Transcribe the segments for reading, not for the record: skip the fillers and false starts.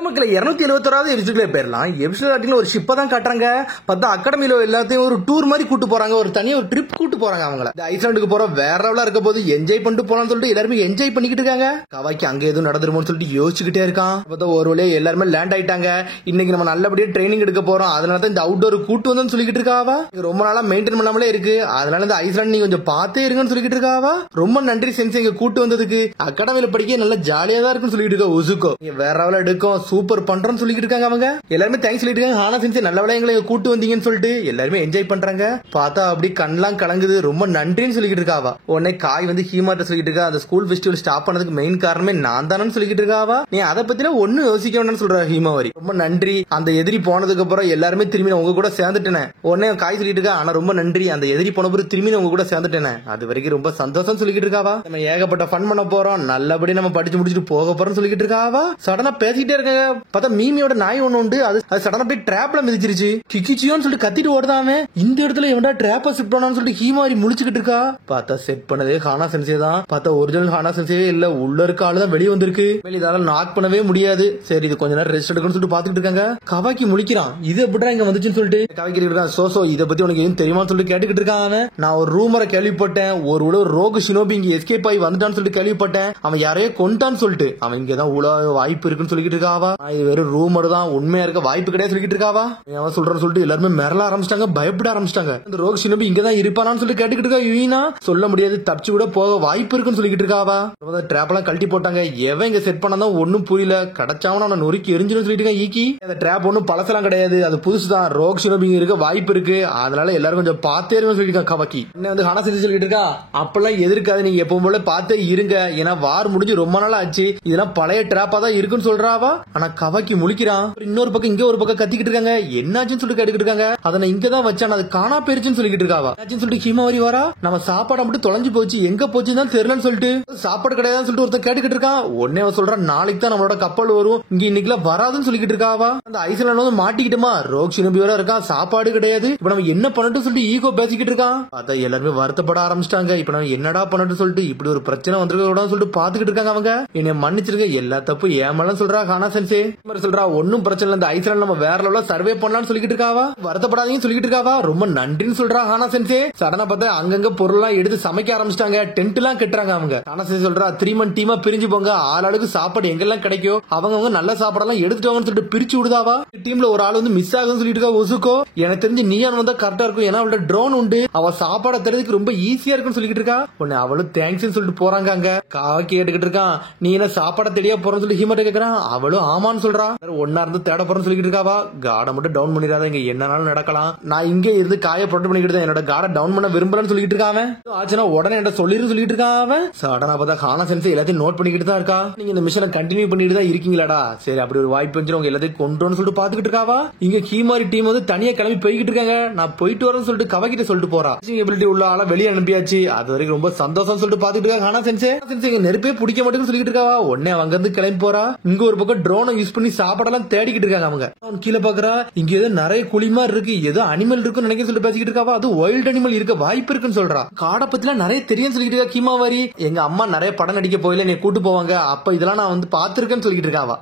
நமக்கு 271வது எபிசோட்ல போயிடலாம். எபிசோட் ஒரு ஷிப்பை தான் காட்டுறாங்க. பார்த்தா அகாடமியில எல்லாத்தையும் ஒரு டூர் மாதிரி கூட்டு போறாங்க. ஒரு தனியா ஒரு ட்ரிப் கூட்டு போறாங்க. அவங்கள ஐஸ்லாண்டுக்கு போற வேற லெவலா இருக்க போது என்ஜாய் பண்ணிட்டு போலாம்னு சொல்லிட்டு எல்லாருமே என்ஜாய் பண்ணிக்கிட்டு இருக்காங்க. கவாய்க்கு அங்க எதுவும் நடந்துருமோன்னு சொல்லிட்டு யோசிச்சுக்கிட்டே இருக்கான். பார்த்தா ஒரு வழியா எல்லாருமே லேண்ட் ஆயிட்டாங்க. இன்னைக்கு நம்ம நல்லபடியா ட்ரைனிங் எடுக்க போறோம். அதனால தான் இந்த அவுட்டோர் கூட்டு வந்து சொல்லிக்கிட்டு இருக்காவா. ரொம்ப நாளா மெயின்டைன் பண்ணாமலே இருக்கு. அதனால இந்த ஐஸ்லாண்ட் நீங்க கொஞ்சம் பார்த்தே இருங்கன்னு சொல்லிக்கிட்டு இருக்காவா. ரொம்ப நன்றி சென்ஸ் எங்க கூட்டு வந்ததுக்கு. அகாடமியில படிக்க நல்லா ஜாலியா தான் இருக்குன்னு சொல்லிட்டு இருக்கா. உசுக்கோ வேற லெவலா எடுக்கும் சூப்பர் பண்றோம்னு சொல்லிட்டு இருக்காங்க. அவங்க எல்லாருமே தேங்க்ஸ் சொல்லிட்டு இருக்காங்க. ஆனா சென்ஸ் நல்ல வேலை எங்களை கூட்டு வந்தீங்கன்னு சொல்லிட்டு எல்லாருமே என்ஜாய் பண்றாங்க. பார்த்தா அப்படி கண்ணெல்லாம் கலங்குது. ரொம்ப நன்றின்னு சொல்லிட்டு இருக்காவா. உடனே காய் வந்து ஹீமாட்ட சொல்லிட்டு இருக்கா. அந்த ஸ்கூல் ஃபெஸ்டிவல் ஸ்டாப் பண்ணதுக்கு மெயின் காரணமே நான் தானு சொல்லிட்டு இருக்காவா. நீ அதை பத்தின ஒன்னும் யோசிக்க வேண்டாம்னு சொல்ற ஹீமாவரி. ரொம்ப நன்றி. அந்த எதிரி போனதுக்கு அப்புறம் எல்லாருமே திரும்பி உங்க கூட சேர்ந்துட்டேன். உடனே காய் சொல்லிட்டு இருக்கா. ஆனா ரொம்ப நன்றி. அந்த எதிரி போன பிறகு திரும்பி உங்க கூட சேர்ந்துட்டேன். அது வரைக்கும் ரொம்ப சந்தோஷம் சொல்லிட்டு இருக்காவா. நம்ம ஏகப்பட்ட ஃபன் பண்ண போறோம். நல்லபடி நம்ம படிச்சு முடிச்சுட்டு போக போறோம் சொல்லிட்டு இருக்காவா. சடனா பேசிக்கிட்டே இருக்காங்க. பார்த்தா மீமியோட நாய் ஒண்ணு உண்டு. அது சடனா போய் டிராப்ல மிதிச்சிருச்சு. கிக்கிச்சியோன்னு சொல்லிட்டு கத்திட்டு ஓடுதாமே. இந்த இடத்துல எவன்டா டிராப்ப செட் பண்ணான்னு சொல்லிட்டு ஹீமாரி முழிச்சுக்கிட்டு இருக்கா. பார்த்தா செட் பண்ணதே ஹானா சென்சே தான். பார்த்தா ஒரிஜினல் ஹானா சென்சே இல்ல, உள்ள இருக்க ஆளு தான் வெளியே வந்திருக்கு. இதால நாக் பண்ணவே முடியாது. சரி இது கொஞ்ச நேரம் ரெஸ்ட் எடுக்கணும்னு சொல்லிட்டு பாத்துக்கிட்டு இருக்காங்க. கவாக்கி முழிக்கிறான். இது எப்படிடா இங்க வந்துச்சுன்னு சொல்லிட்டு கவாக்கி இருக்கான். சோ இதை பத்தி உனக்கு எதுவும் தெரியுமான்னு சொல்லிட்டு கேட்டுக்கிட்டு இருக்கான். நான் ஒரு ரூமரை கேள்விப்பட்டேன். ஒரு ரோகு ஷினோபி இங்க எஸ்கேப் ஆகி வந்துட்டான்னு சொல்லிட்டு கேள்விப்பட்டேன். அவன் யாரையோ கொண்டான்னு சொல்லிட்டு அவன் இங்கதான் உலக வாய்ப்பு இருக்குன்னு சொல்லிட்டு இருக்காவா. இது வெறும் ரூமர் தான், உண்மையா இருக்க வாய்ப்பு கிடையாது சொல்லிட்டு இருக்காவா. அவன் சொல்றான்னு சொல்லிட்டு எல்லாருமே மிரள ஆரம்பிச்சிட்டாங்க, பயப்பட ஆரம்பிச்சிட்டாங்க. இந்த ரோக் ஷினோபி இங்கதான் இருப்பானான்னு சொல்லி கேட்டுக்கிட்டு இருக்கா. யுயினா சொல்ல முடியாது, தப்பிச்சு கூட போக வாய்ப்பு இருக்குன்னு சொல்லிட்டு இருக்காவா. ட்ராப் எல்லாம் கழட்டி போட்டாங்க. எவன் இங்க செட் பண்ணாதான் ஒன்னும் புரியல. கிடைச்சாவன அவனை நொறுக்கி எரிஞ்சுன்னு சொல்லிட்டு இருக்கா. ஈக்கி அந்த ட்ராப் ஒன்னும் பழசெல்லாம் கிடையாது, அது புதுசுதான். ரோக் ஷினோபி இருக்க வாய்ப்பு இருக்கு. அதனால எல்லாரும் கொஞ்சம் பார்த்தே இருக்குன்னு சொல்லிட்டு கவாக்கி என்ன வந்து ஹானா செஞ்சு சொல்லிட்டு இருக்கா. அப்பெல்லாம் எதிர்க்காது, நீங்க எப்பவும் போல பார்த்தே இருங்க. ஏன்னா வார் முடிஞ்சு ரொம்ப நாள் ஆச்சு. இதெல்லாம் பழைய ட்ராப்பா தான் இருக்குன்னு சொல்றாவா. ஆனா கவாக்கி முழிக்கிறான். இன்னொரு பக்கம் இங்க ஒரு பக்கம் கத்திக்கிட்டு இருக்காங்க. என்னாச்சுன்னு சொல்லிட்டு கேட்டுக்கிட்டு இருக்காங்க. அதை இங்கதான் வச்சான், அது காணா போயிருச்சுன்னு சொல்லிட்டு இருக்காவா. சொல்லிட்டு ஹீமாவரி வரா. நம்ம சாப்பாடு மட்டும் தொலைஞ்சு போச்சு, எங்க போச்சுன்னு தெரியலன்னு சொல்லிட்டு சாப்பாடு கிடையாதுன்னு சொல்லிட்டு ஒருத்தர் கேட்டுக்கிட்டு இருக்கான். உடனே சொல்றான், நாளைக்கு தான் நம்மளோட கப்பல் வரும், இங்க இன்னைக்குல வராதுன்னு சொல்லிட்டு இருக்காவா. அந்த ஐஸ்லாண்ட் வந்து மாட்டிக்கிட்டுமா. ரோக் ஷினோபி வர இருக்கான், சாப்பாடு கிடையாது. இப்ப நம்ம என்ன பண்ணட்டும் சொல்லிட்டு ஈகோ பேசிக்கிட்டு இருக்கான். பார்த்தா எல்லாருமே வருத்தப்பட ஆரம்பிச்சிட்டாங்க. இப்ப நம்ம என்னடா பண்ணட்டும் சொல்லிட்டு இப்படி ஒரு பிரச்சனை வந்திருக்க சொல்லிட்டு பாத்துக்கிட்டு இருக்காங்க. அவங்க என்ன மன்னிச்சிருக்க, எல்லா தப்பு ஏமாலாம் சொல்றா ஹானா சென்சே. சொல்றா ஒன்னும் பிரச்சனை இல்ல, இந்த ஐஸ்லாண்ட் நம்ம வேற லெவல்ல சர்வே பண்ணலாம்னு சொல்லிட்டு இருக்காவா. வருத்தப்படாதீங்கன்னு சொல்லிட்டு இருக்காவா. ரொம்ப நன்றின்னு சொல்றா ஹானா சென்சே. சடனா பார்த்தா அங்கங்க பொருள்லாம் எடுத்து சமைக்க ஆரம்பிச்சிட்டாங்க. டென்ட் எல்லாம் கட்டுறாங்க. அவங்க ஹானா சென்சே சொல்றா, 3 மந்த் டீமா பிரிஞ்சு போங்க, ஆளாளுக்கு சாப்பாடு எங்கெல்லாம் கிடைக்கும் அவங்க நல்ல சாப்பாடெல்லாம் எடுத்துட்டு சொல்லிட்டு பிரிச்சு விடுதாவா. டீம்ல ஒரு ஆள் வந்து மிஸ் ஆகுதுன்னு சொல்லிட்டு இருக்கா. ஒசுக்கோ எனக்கு தெரிஞ்சு நீயான் வந்தா கரெக்டா இருக்கும், ஏன்னா அவளோட ட்ரோன் உண்டு, அவ சாப்பாடை தரதுக்கு ரொம்ப ஈஸியா இருக்குன்னு சொல்லிட்டு இருக்கா. உடனே அவளும் தேங்க்ஸ் சொல்லிட்டு போறாங்க. அங்க காக்கி கேட்டுக்கிட்டு இருக்கான், நீ என்ன சாப்பாடை தேடியா போறன்னு சொல்லி ஹீமாட்ட கேக்குறான். அவளும் ஆமான்னு சொல்றா. ஒன்னா இருந்து தேட போறேன்னு சொல்லிட்டு இருக்காவா. காடை மட்டும் டவுன் பண்ணிடாத, இங்க என்னனாலும் நடக்கலாம். நான் இங்க இருந்து காய ப்ரொடெக்ட் பண்ணிக்கிட்டு என்னோட காடை டவுன் பண்ண விரும்புறேன்னு சொல்லிட்டு இருக்கான். ஆச்சுன்னா உடனே என்ன சொல்லிட்டு இருக்கான். சடனா பார்த்தா ஹானா சென்சே எல்லாத்தையும் நோட் பண்ணிக்கிட்டு தான் இருக்கா. நீங்க இந்த மிஷனை கண்டினியூ பண்ணிட்டு தான் இருக்கீங்களாடா. சரி அப்படி ஒரு வாய்ப்பு வந்து உங்க எல்லாத்தையும் கொண்டு சொல்லிட்டு பாத்துக்கிட்டு இருக்காவா. இங்க ஹீமாரி டீம் வந்து தனியா கிளம்பி போய்கிட்டு இருக்காங்க. நான் போயிட்டு வரேன்னு சொல்லிட்டு கவகிட்ட சொல்லிட்டு போறா. எபிலிட்டி உள்ள ஆள வெளியே அனுப்பியாச்சு. அது வரைக்கும் ரொம்ப சந்தோஷம் சொல்லிட்டு பாத்துட்டு இருக்காங்க. ஹானா சென்சே நெருப்பே பிடிக்க மாட்டேன்னு சொல்லிட்டு இருக்காவா. உடனே அவங்க இருந்து கிளம்பி போறா. இங்க ஒரு பக்கம் ட்ரோனை யூஸ் பண்ணி சாப்பாடெல்லாம் தேடிக்கிட்டு இருக்காங்க. அவங்க கீழே பாக்குறா, இங்க ஏதோ நிறைய குழிமா இருக்கு, ஏதோ அனிமல் இருக்குன்னு நினைக்க சொல்லி பேசிக்கிட்டு இருக்காவா. அது வைல்ட் அனிமல் இருக்க வாய்ப்பு இருக்குன்னு சொல்றா. காடை பத்தில நிறைய தெரியும் சொல்லிட்டு இருக்கா ஹீமாவரி. எங்க அம்மா நிறைய படம் நடிக்க போயில நீ கூட்டு போவாங்க, அப்ப இதெல்லாம் நான் வந்து பாத்துருக்கேன்னு சொல்லிட்டு இருக்காவா.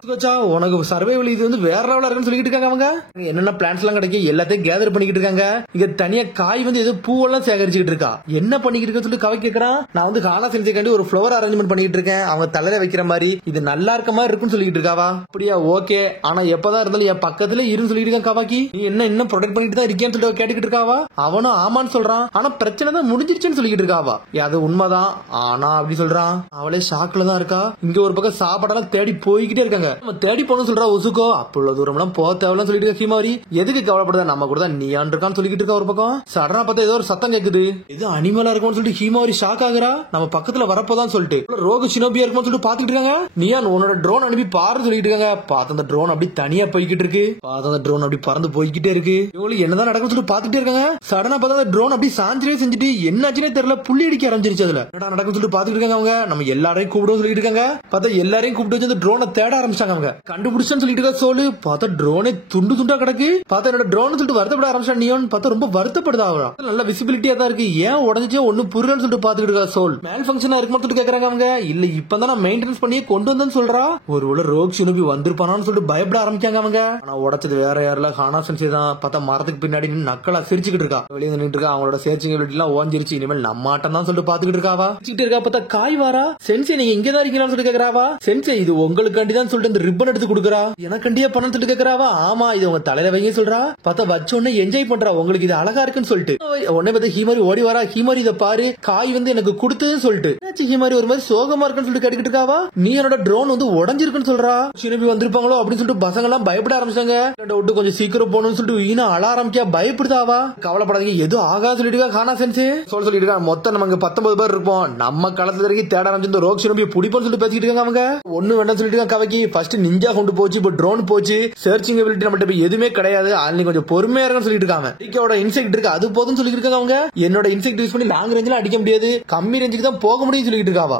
உனக்கு சர்வைவல் இது வந்து வேற லெவலா இருக்குன்னு சொல்லிட்டு இருக்காங்க. அவங்க என்னென்ன பிளான்ஸ் எல்லாம் கிடைக்கும் எல்லாத்தையும் கேதர் பண்ணிக்கிட்டு இருக்காங்க. இங்க தனியா காய் வந்து ஏதோ பூவெல்லாம் சேகரிச்சுக்கிட்டு இருக்கா. என்ன பண்ணிக்கிட்டு இருக்க சொல்லி கவை கேக்குறான். நான் வந்து ஹானா சென்சேக்காண்டி ஒரு ஃப்ளவர் அரேஞ்ச்மெண்ட் பண்ணிட்டு இருக்கேன், அவங்க தலையில வைக்கிற மாதிரி, இது நல்லா இருக்க மாதிரி இருக்குன்னு சொல்லிட்டு இருக்காவா. அப்படியா ஓகே, ஆனா எப்பதான் இருந்தாலும் என் பக்கத்துல இருந்து சொல்லிட்டு இருக்கான் கவாக்கி. நீ என்ன இன்னும் ப்ரொடெக்ட் பண்ணிட்டு தான் இருக்கேன்னு சொல்லிட்டு கேட்டுக்கிட்டு இருக்காவா. அவனும் ஆமான்னு சொல்றான். ஆனா பிரச்சனை தான் முடிஞ்சிருச்சுன்னு சொல்லிட்டு இருக்காவா. அது உண்மைதான், ஆனா அப்படி சொல்றான். அவளே ஷாக்ல தான் இருக்கா. இங்க ஒரு பக்கம் சாப்பாடெல்லாம் தேடி போய்கிட்டே இருக்காங்க. நம்ம தேடி போகணும்னு சொல்றா ஒசுக்கோ. அப்போ தூரம் எல்லாம் போக தேவையில்லைன்னு சொல்லிட்டு இருக்க ஹீமாரி. எதுக்கு கவலைப்படுதா, நம்ம கூட தான் நீயான் இருக்கான்னு சொல்லிட்டு இருக்கா. ஒரு பக்கம் சடனா பார்த்தா ஏதோ ஒரு சத்தம் கேக்குது. இது அனிமலா இருக்கும்னு சொல்லிட்டு ஹீமாரி ஷாக் ஆகுறா. நம்ம பக்கத்துல வரப்போதான் சொல்லிட்டு ரோகு ஷினோபியா இருக்கும்னு சொல்லிட்டு பாத்துக்கிட்டு இருக்காங்க. நீயான் உன்னோட ட்ரோன் அனுப்பி பாரு சொல்லிட்டு இருக்காங்க. பார்த்த அந்த ட்ரோன் அப்படி தனியா போய்கிட்டு இருக்கு. பார்த்த அந்த ட்ரோன் அப்படி பறந்து போய்கிட்டே இருக்கு. இவங்களுக்கு என்னதான் நடக்கும் சொல்லிட்டு பாத்துக்கிட்டே இருக்காங்க. சடனா பார்த்தா அந்த ட்ரோன் அப்படி சாஞ்சிரே செஞ்சுட்டு என்னாச்சுன்னே தெரியல, புள்ளி அடிக்க ஆரம்பிச்சிருச்சு. அதுல என்னடா நடக்கும் சொல்லிட்டு பாத்துக்கிட்டு இருக்காங்க. அவங்க நம்ம எல்லாரையும் கூப்பிடுவோம் சொல்லிட்டு இருக்காங்க. பார்த்தா எல்லாரையும் கூப்பிட்டு வச்சு அந்த ட்ரோனை தேட ஆரம்பிச்சாங்க. அவங்க கண்டுபிடிச்சேன்னு சொல்லிட்டு இருக்கா சோலு. பார்த்தா ட்ரோனே துண்டு துண்டா கிடக்கு. பார்த்தா என்னோட ட்ரோன் சொல்லிட்டு வருத்தப்பட ஆரம்பிச்சா நியோன். பார்த்தா ரொம்ப வருத்தப்படுதா. அவரா நல்ல விசிபிலிட்டியா தான் இருக்கு, ஏன் உடஞ்சிச்சே ஒண்ணு புரியலன்னு சொல்லிட்டு பாத்துக்கிட்டு இருக்கா சோல். மேல் ஃபங்க்ஷனா இருக்குமா சொல்லிட்டு கேக்குறாங்க. அவங்க இல்ல இப்பதான் நான் மெயின்டெனன்ஸ் பண்ணி கொண்டு வந்தேன்னு சொல்றா. ஒரு ரோக் ஷினோபி வந்திருப்பானான்னு சொல்லிட்டு பயப்பட ஆரம்பிக்காங்க அவங்க. ஆனா உடைச்சது வேற யாரில் ஹானா சென்சே தான். பார்த்தா மரத்துக்கு பின்னாடி நக்கலா சிரிச்சுக்கிட்டு இருக்கா. வெளியே நின்றுட்டு இருக்கா. அவங்களோட சேர்ச்சிங் எல்லாம் ஓஞ்சிருச்சு. இனிமேல் நம்ம ஆட்டம் தான் சொல்லிட்டு பாத்துக்கிட்டு இருக்காவா. இருக்கா. பார்த்தா காய் வாரா. சென்சே நீங்க இங்கதான் இருக்கீங்களான்னு சொல்லி கேக்குறாவா. சென்சே இது உங்களுக்கு தான் சொல்லிட்டு இந்த ரிப்பன் எடுத்து கொடுக்குறா. எனக்கண்டியா பணம் சொல்லிட்டு கேக்குறாவா. ஆமா இது உங்க தலையில வைங்க சொல்றா. பார்த்தா வச்ச உடனே என்ஜாய் பண்றா. உங்களுக்கு இது அழகா இருக்குன்னு சொல்லிட்டு உடனே பார்த்தா ஹீமாரி ஓடி வரா. ஹீமாரி இதை பாரு காய் எனக்கு கொடுத்ததுன்னு சொல்லிட்டு ஹீமாரி ஒரு மாதிரி சோகமா இருக்குன்னு சொல்லிட்டு கேட்டுக்கிட்டு இருக்காவா. நீ என்னோட ட்ரோன் ஓடஞ்சிருக்குன்னு சொல்றா. சினபி வந்திருப்பாங்களோ அப்படின்னு சொல்லிட்டு பசங்க எல்லாம் பயப்பட ஆரம்பிச்சாங்க. விட்டு கொஞ்சம் சீக்கிரம் போகணும்னு சொல்லிட்டு வீணா அழ ஆரம்பிக்கா. பயப்படுதாவா. கவலைப்படாதீங்க எதுவும் ஆகா சொல்லிட்டு ஹானா சென்சே சொல்லிட்டு மொத்தம் நம்ம 19 பேர் இருப்போம். நம்ம களத்துல வரைக்கும் தேட ஆரம்பிச்சு ரோக் சினபி பிடிப்போம்னு சொல்லிட்டு பேசிட்டு இருக்காங்க அவங்க. ஒண்ணு வேண்டாம் சொல்லிட்டு கவக்கி ஃபர்ஸ்ட் நிஞ்சா கொண்டு போச்சு. இப்போ ட்ரோன் போச்சு. சர்ச்சிங் எபிலிட்டி நம்மகிட்ட எதுவுமே கிடையாது. ஆன்லைன் கொஞ்சம் பொறுமையா இருக்குன்னு சொல்லிட்டு இருக்காங்க. ரிக்கோட இன்செக்ட் இருக்கு அது போதும்னு சொல்லிட்டு இருக்காங்க அவங்க. என்னோட இன்செக்ட் யூஸ் பண்ணி லாங் ரேஞ்சில அடிக்க முடியாது. கம்மி ரேஞ்சுக்கு தான் போக முடியும் சொல்லிட்டு இருக்காவா.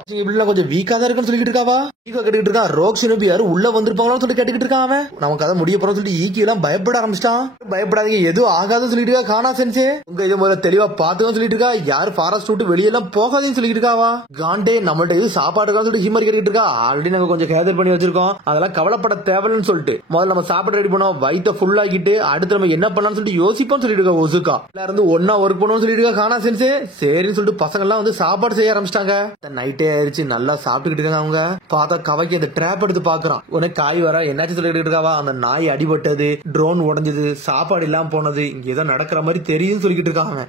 கொஞ்சம் வீக்கா தான் இருக்குன்னு சொல்லிட்டு இருக்காவா. ஈகோ கேட்டுக்கிட்டு இருக்கா. ரோக் சினபி யாரு உள்ள வந்திருப்பாங்கன்னு சொல்லி கேட்டுக்கிட்டு இருக்கான். நமக்கு அதை முடிய போறோம்னு சொல்லிட்டு ஈக்கி எல்லாம் பயப்பட ஆரம்பிச்சிட்டான். பயப்படாதீங்க எதுவும் ஆகாதுன்னு சொல்லிட்டு இருக்கா ஹானா சென்சே. உங்க இதை முதல்ல தெளிவா பார்த்துன்னு சொல்லிட்டு இருக்கா. யார் ஃபாரஸ்ட் விட்டு வெளியெல்லாம் போகாதுன்னு சொல்லிட்டு இருக்காவா. காண்டே நம்மள்ட்ட இது சாப்பாடு சொல்லிட்டு ஹிமர் கேட்டுக்கிட்டு இருக்கா. ஆல்ரெடி நாங்க கொஞ்சம் கேதர் பண்ணி வச்சிருக்கோம். அதெல்லாம் கவலைப்பட தேவைன்னு சொல்லிட்டு முதல்ல நம்ம சாப்பாடு ரெடி பண்ணோம். வயிற்ற ஃபுல் ஆகிட்டு அடுத்து நம்ம என்ன பண்ணலாம்னு சொல்லிட்டு யோசிப்போம் சொல்லிட்டு இருக்கா. ஒசுக்கா இருந்து ஒன்னா ஒர்க் பண்ணுவோம் சொல்லிட்டு இருக்கா ஹானா சென்சே. சரின்னு சொல்லிட்டு பசங்க எல்லாம் சாப்பாடு செய்ய ஆரம்பிச்சிட்டாங்க. நைட்டே ஆயிருச்சு. நல்லா சாப்பிட்டுக்கிட்டு இருக்காங்க அவங்க. பார்த்தா கவைக்கு அந்த ட்ராப் எடுத்து பாக்குறான். உனக்கு காய் வர என்னாச்சு சொல்லிட்டு இருக்காவா. அந்த நாய் அடிபட்டது, ட்ரோன் உடஞ்சது, சாப்பாடு இல்லாம போனது, இங்க ஏதோ நடக்கிற மாதிரி தெரியும் சொல்லிட்டு இருக்காங்க.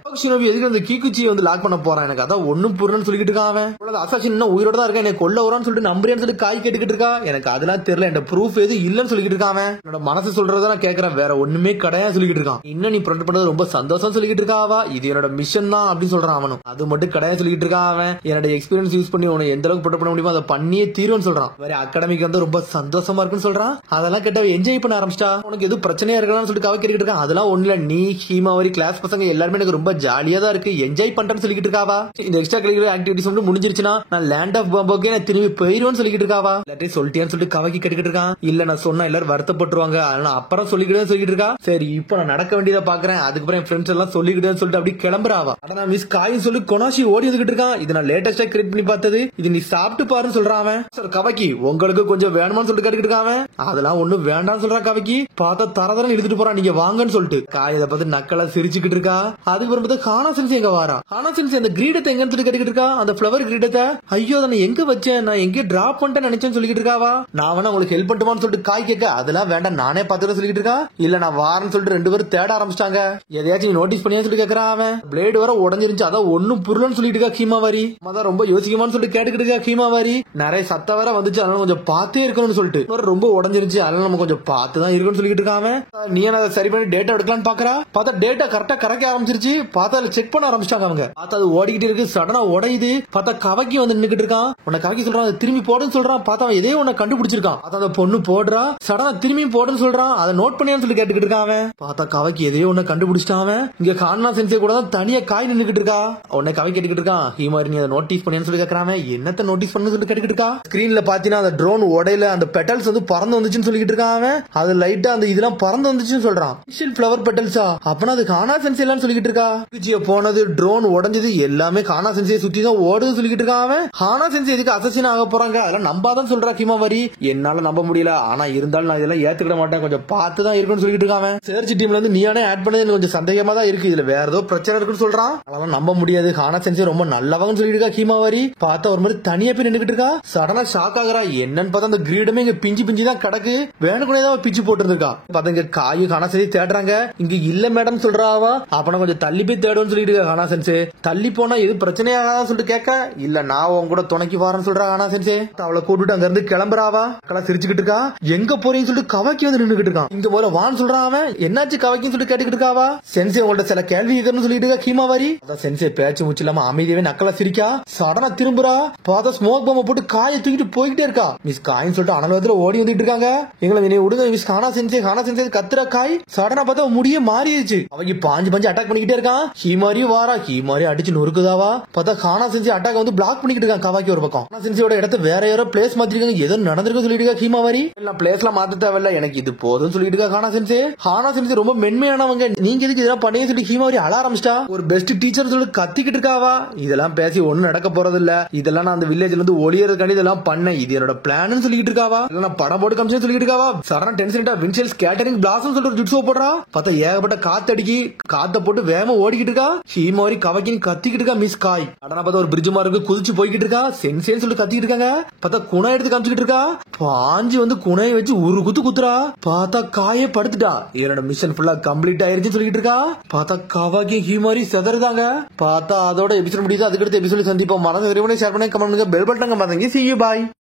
எதுக்கு அந்த கீக்குச்சியை லாக் பண்ண போறான். எனக்கு அதான் ஒண்ணும் புரியலன்னு சொல்லிட்டு இருக்காங்க. அசாசின் இன்னும் உயிரோட தான் இருக்கேன். எனக்கு கொல்ல வரான்னு சொல்லிட்டு நம்புறேன்னு சொல்லி காய் கேட்டுக்கிட்டு இருக்கா. எனக்கு அதெல்லாம் தெரியல. என் ப்ரூஃப் எதுவும் இல்லன்னு சொல்லிட்டு இருக்காங்க. என்னோட மனசு சொல்றத நான் கேட்கறேன். வேற ஒண்ணுமே கிடையாது சொல்லிட்டு இருக்கான். இன்னும் நீ ப்ரொடெக்ட் பண்றது ரொம்ப சந்தோஷம் சொல்லிட்டு இருக்காவா. இது என்னோட மிஷன் தான் அப்படின்னு சொல்றான் அவனும். அது மட்டும் கிடையாது சொல்லிட்டு இருக்கான் அவன். என்னோட எக்ஸ்பீரியன்ஸ் யூஸ் பண்ணி உனக்கு எந்த அளவுக்கு ப்ரொடெக்ட் பண்ண முடியுமோ அதை பண்ணியே தீருன்னு சொல்றான். வேற அகாடமிக்கு வந்து ரொம்ப சந்தோஷமா இருக்குன்னு சொல்றான். அதெல்லாம் கேட்ட என்ஜாய் பண்ண ஆரம்பிச்சிட்டா. உனக்கு எதுவும் பிரச்சனையா இருக்கலாம்னு சொல்லிட்டு அவ கேட்டுக்கிட்டு இருக்கான். அதெல்லாம் ஒண்ணுல நீ ஹீமாவரி கிளாஸ் பசங்க எல்லாருமே எனக்கு ரொம்ப ஜாலியா தான் இருக்கு. என்ஜாய் பண்றேன்னு சொல்லிட்டு இருக்காவா. இந்த எக்ஸ்ட்ரா கரிக்குலர் ஆக்டிவிட்டிஸ் வந்து முடிஞ்சிருச்சுன்னா நான் லேண்ட் ஆஃப் பாம்போக்கே நான் திரும்பி போயிருவேன்னு சொல்லிட்டு இருக்காவா. எல்லாத்தையும் சொல்லிட்டேன்னு சொல்லிட்டு கவக்கி கேட்டுக்கிட்டு இருக்கான். இல்ல நான் சொன்னா எல்லாரும் வருத்தப்பட்டுருவாங்க. அதனால அப்புறம் சொல்லிக்கிட்டேன்னு சொல்லிட்டு இருக்கா. சரி இப்போ நான் நடக்க வேண்டியதை பாக்குறேன். அதுக்கப்புறம் என் ஃப்ரெண்ட்ஸ் எல்லாம் சொல்லிக்கிட்டேன்னு சொல்லிட்டு அப்படி கிளம்புறாவா. ஆனா மிஸ் காயின்னு சொல்லி கொனாஷி ஓடி வந்துகிட்டு இருக்கான். இது நான் லேட்டஸ்டா கிரியேட் பண்ணி பார்த்தது. இது நீ சாப்பிட்டு பாருன்னு சொல்றான் அவன். சார் கவக்கி உங்களுக்கு கொஞ்சம் வேணுமான்னு சொல்லிட்டு கேட்டுக்கிட்டு இருக்கான். அதெல்லாம் ஒண்ணும் வேண்டாம்னு சொல்றா கவக்கி. பார்த்தா தரதரம் எடுத்துட்டு போறான். நீங்க வாங்கன்னு சொல்லிட்டு காய் பார்த்து நக்கலா சிரிச்சுக்கிட்டு இருக்கா. அதுக்கப்புறம் பார்த்தா ஹானா சென்சே எங்க வாரா. ஹானா சென்சே அந்த கிரீடத்தை எங்க இருந்து கேட்டுக்கிட்டு இருக்கா. அந்த ஃபிளவர் கிரீடத்தை ஐயோ அதை எங்க வச்சேன் நான் எங்கே டிராப் பண்ணிட்டேன் நினைச்சேன்னு சொல்லிட்டு இருக்காவா. நான் வேணா உங்களுக்கு ஹெல்ப் பண்ணுவான்னு சொல்லிட்டு காய் கேட்க அதெல்லாம் வேண்டாம் நானே பார்த்துட்டு சொல்லிட்டு இருக்கா. இல்ல நான் வாரன்னு சொல்லிட்டு 2 பேரும் தேட ஆரம்பிச்சிட்டாங்க. எதையாச்சும் நோட்டீஸ் பண்ணியா சொல்லி கேட்கறான் அவன். பிளேடு வர உடஞ்சிருச்சு. அதான் ஒன்னும் புரியலன்னு சொல்லிட்டு இருக்கா ஹீமாவாரி. அதான் ரொம்ப யோசிக்குமான்னு சொல்லிட்டு கேட்டுக்கிட்டு இருக்கா ஹீமாவாரி. நிறைய சத்த வேற வந்துச்சு. அதனால கொஞ்சம் பார்த்தே இருக்கணும்னு சொல்லிட்டு ரொம்ப உடஞ்சிருச்சு. அதனால நம்ம கொஞ்சம் பார்த்து தான் இருக்கணும்னு சொல்லிட்டு இருக்காங்க. நீ அதை சரி பண்ணி டேட்டா எடுக்கலான்னு பாக்குறா. பார்த்தா டேட்டா கரெக்டா கரெக்ட் ஆரம்பிச்சிருச்சு. பார்த்தா அதை செக் பண்ண ஆரம்பிச்சிட்டாங்க அவங்க. பார்த்தா அது ஓடிக்கிட்டு இருக்கு. சடனா உடையுது. பார்த்தா கவக்கி வந்து நின்னுக்கிட்டு இருக்கான். உன்னை கவக்கி சொல்றான் திரும்பி போடுன்னு சொல்றான். பார்த்தா அவன் எதையும் உன்னை கண்டுபிடிச்சிருக்கான். பார்த்தா அந்த பொண்ணு போடுறா. சடனா திரும்பி போடுன்னு சொல்றான். அதை நோட் பண்ணியான்னு சொல்லி கேட்டுக்கிட்டு இருக்கான். பார்த்தா கவக்கி எதையோ உன்னை கண்டுபிடிச்சிட்டான். இங்க கான்வா சென்சே கூட தான் தனியா காய் நின்னுக்கிட்டு இருக்கா. உன்னை கவக்கி கேட்டுக்கிட்டு இருக்கான். ஹீமாரி நீ அதை நோட்டீஸ் பண்ணியான்னு சொல்லி கேட்கறான். என்னத்த நோட்டீஸ் பண்ணு சொல்லி கேட்டுக்கிட்டு இருக்கா. ஸ்கிரீன்ல பாத்தீங்கன்னா அந்த ட்ரோன் உடையில அந்த பெட்டல்ஸ் வந்து பறந்து வந்துச்சுன்னு சொல்லிட்டு இருக்கான். அது லைட்டா அந்த இதெல்லாம் பறந்து வந்துச்சுன்னு சொல்றான். ஃபிளவர் பெட்டல்ஸா அப்பனா அது ஹானா சென்சே எல்லாம் சொல்லிட்டு இருக்கா. போனது ட்ரோன் உடஞ்சது எல்லாமே ஹானா சென்சே சுத்தி தான் ஓடுது சொல்லிட்டு இருக்கான். ஹானா சென்சே எதுக்கு அசசின் ஆக போறாங்க அதெல்லாம் நம்பாதான் சொல்றா ஹீமாவாரி. என்னால நம்ப முடியல. ஆனா இருந்தாலும் நான் இதெல்லாம் ஏத்துக்கிட மாட்டேன். கொஞ்சம் பார்த்து தான் இருக்குன்னு சொல்லிட்டு இருக்கான். சர்ச் டீம்ல இருந்து நீயானே ஆட் பண்ணது கொஞ்சம் சந்தேகமா தான் இருக்கு. இதுல வேற ஏதோ பிரச்சனை இருக்குன்னு சொல்றான். அதெல்லாம் நம்ப முடியாது. ஹானா சென்சே ரொம்ப நல்லவங்கன்னு சொல்லிட்டு இருக்கா ஹீமாவாரி. பார்த்தா ஒரு மாதிரி தனியா போய் நின்றுட்டு இருக்கா. சடனா ஷாக் ஆகுறா. என்னன்னு பார்த்தா அந்த கிரீடமே இங்க பிஞ்சு பிஞ்சு தான் கிடக்கு. வேணுக்குனே தான் பிச்சு போட்டு இருக்கா. பார்த்தா இங்க காயு ஹானா சென்சே தேடுறாங்க. இங்க இல்ல மேடம் சொல்றாவா. அப்பனா கொஞ்சம் தள்ளி போய் தேடுன்னு சொல்லிட்டு இருக்கா ஹானா சென்சே. தள்ளி போனா எது பிரச்சனையாகாதான் சொல்லிட்டு கேட்க இல்ல நான் உங்க கூட துணைக்கு வரேன்னு சொல்றா ஹானா சென்சே. அவளை கூப்பிட்டு அங்க இருந்து கிளம்புறாவா. சிரிச்சுக்கிட்டு இருக்கா. எங்க போறீங்கன்னு சொல்லிட்டு கவக்கி வந்து நின்னுகிட்டு இருக்கான். இங்க போற வான்னு சொல்றான் அவன். என்னாச்சு கவக்கின்னு சொல்லிட்டு கேட்டுக்கிட்டு இருக்காவா. சென்சே உங்கள்ட்ட சில கேள்வி கேட்கணும்னு சொல்லிட்டு இருக்கா ஹீமாவாரி. அதான் சென்சே பேச்சு மூச்சு இல்லாம அமைதியாவே நக்கலா சிரிக்கா. சடனா திரும்புறா. பார்த்தா ஸ்மோக் பாம்பை போட்டு காயை தூக்கிட்டு போய்கிட்டே இருக்கா. மிஸ் காயின்னு சொல்லிட்டு அனலத்துல ஓடி வந்துட்டு இருக்காங்க. எங்களை நீ விடுங்க miss Hana sensei. Hana sensei கத்துற காய். சடனா பார்த்தா முடிய மாறிடுச்சு. அவங்க பாஞ்சு அட்டாக் பண்ணிக்கிட்டே இருக்கான். ஹீமாரியும் வாரா. ஹீமாரி அடிச்சு நொறுக்குதாவா. பார்த்தா ஹானா சென்சே அட்டாக் வந்து பிளாக் பண்ணிக்கிட்டு இருக்கான் கவாக்கி ஒரு பக்கம். ஹானா சென்சேயோட இடத்த வேற யாரோ பிளேஸ் மாத்திருக்காங்க. ஏதோ நடந்திருக்கு சொல்லிட்டு இருக்கா ஹீமாவாரி. எல்லாம் பிளேஸ்ல மாத்த தேவையில்ல எனக்கு இது போதும் சொல்லிட்டு இருக்கா ஹானா சென்சே. ஹானா சென்சே ரொம்ப மென்மையானவங்க. நீங்க எதுக்கு இதெல்லாம் பண்ணி சொல்லி ஹீமாவாரி அழ ஆரம்பிச்சிட்டா. ஒரு பெஸ்ட் டீச்சர் சொல்லி கத்திக்கிட்டு இருக்காவா. இதெல்லாம் பேசி ஒண்ணும் நடக்க போறது இல்ல. இதெல்லாம் நான் அந்த வில்லேஜ்ல இருந்து ஒளியறதுக்காண்டி இதெல்லாம் பண்ணேன். இது என்னோட பிளான் சொல்லிட்டு இருக்காவா. நான் படம் போட்டு காமிச்சேன்னு சொல்லிட்டு இருக்காவா. சரணா டென்ஷன்டா வின்செல் ஸ்கேட்டரிங் பிளாஸ்ட்னு சொல்லிட்டு ஒரு ஜுட்ஸோ போடுறா. பார்த்தா ஏகப்பட்ட காத்தடிக்கி காத்த போட்டு வேகமா ஓடிக்கிட்டு இருக்கா. ஹீமோரி கவக்கின்னு கத்திக்கிட்டு இருக்கா. மிஸ் காய் அடனா பார்த்தா ஒரு பிரிட்ஜ் மாருக்கு குதிச்சு போய்கிட்டு இருக்கா. சென்சேன்னு சொல்லி கத்திக்கிட்டு இருக்காங்க. பார்த்தா குணை எடுத்து காமிச்சிட்டு இருக்கா. பாஞ்சு வந்து குணையை வச்சு ஒரு குத்து குத்துறா. பார்த்தா காயே படுத்துட்டா. என்னோட மிஷன் ஃபுல்லா கம்ப்ளீட் ஆயிருச்சு சொல்லிட்டு இருக்கா. பார்த்தா கவாக்கி ஹீமோரி செதறுதாங்க. பார்த்தா அதோட எபிசோட் முடியுது. அதுக்கடுத்து எபிசோட் சந்திப்போம். மறந்து ஷேர் பண்ணி கமெண்ட் பண்ணுங்க. பெல் பட்டன் மறந்துங்க. See you bye.